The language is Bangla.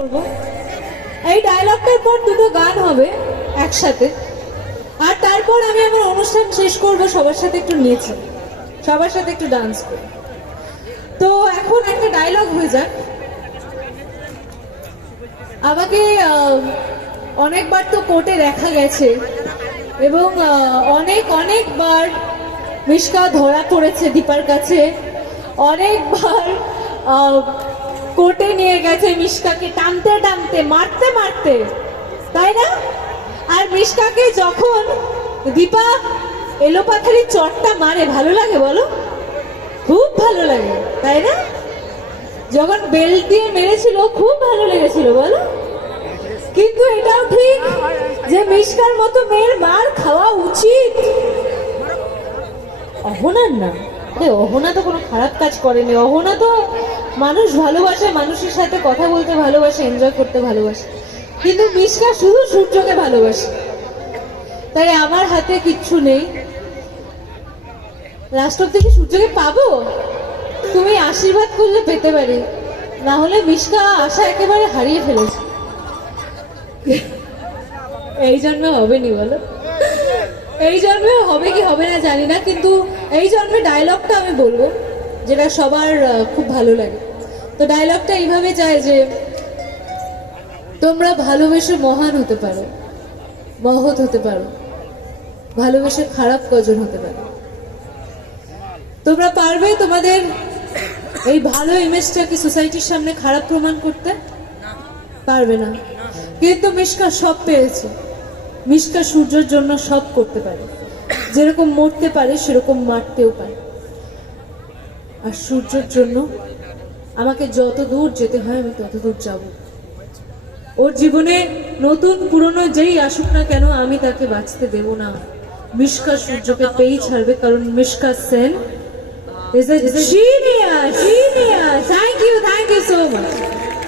করব। এই ডায়লগটার পর দুটো গান হবে একসাথে, আর তারপর আমি আমার অনুষ্ঠান শেষ করব সবার সাথে একটু নেচে, সবার সাথে একটু ডান্স করে। তো এখন একটা ডায়লগ হয়ে যাক। আমাকে অনেকবার তো কোর্টে দেখা গেছে এবং অনেকবার মিশকা ধরা পড়েছে দীপার কাছে, অনেকবার কোর্টে নিয়ে গেছে মিশকাকে টানতে টানতে, মারতে মারতে, তাই না? আর মিশকাকে যখন দীপা এলোপাথারি চটটা মারে ভালো লাগে বলো? খুব ভালো লাগে, তাই না? যখন বেল্ট দিয়ে মেরেছিল খুব ভালো লেগেছিল বলো? কিন্তু এটাও ঠিক যে মিশকার মতো মেয়ের মার খাওয়া উচিত। অহনার না, অহনা তো কোনো খারাপ কাজ করেনি। অহনা তো মানুষ ভালোবাসে, মানুষের সাথে কথা বলতে ভালোবাসে, এনজয় করতে ভালোবাসে। কিন্তু মিশকা শুধু সূর্যকে ভালোবাসে। তাই আমার হাতে কিচ্ছু নেই। লাস্ট অব থেকে সূর্যকে পাবো, তুমি আশীর্বাদ করলে পেতে পারি, না হলে মিশকা আশা একেবারে হারিয়ে ফেলেছে। এই জন্মে হবে নি বলো? এই জন্মে হবে কি হবে না জানি না, কিন্তু এই জন্মে ডায়লগটা আমি বলবো যেটা সবার খুব ভালো লাগে। তো ডায়লগটা এইভাবে যায় যে, তোমরা ভালোবেসে মহান হতে পারো, মহৎ হতে পারো, ভালোবেসে খারাপ কজন হতে পারো। তোমরা পারবে তোমাদের এই ভালো ইমেজটাকে সোসাইটির সামনে খারাপ প্রমাণ করতে? পারবে না। কিন্তু মিশকা সব পেরেছে। মিশকা সূর্যের জন্য সব করতে পারে, যেরকম মরতে পারে সেরকম মারতেও পারে। আর সূর্যের জন্য আমাকে যত দূর যেতে হয় আমি তত দূর যাব। ওর জীবনে নতুন পুরনো যেই আসুক না কেন আমি তাকে বাঁচতে দেব না। মিশকা সূর্যকে পেয়েই ছাড়বে, কারণ Mishka Sen is a genius. Thank you.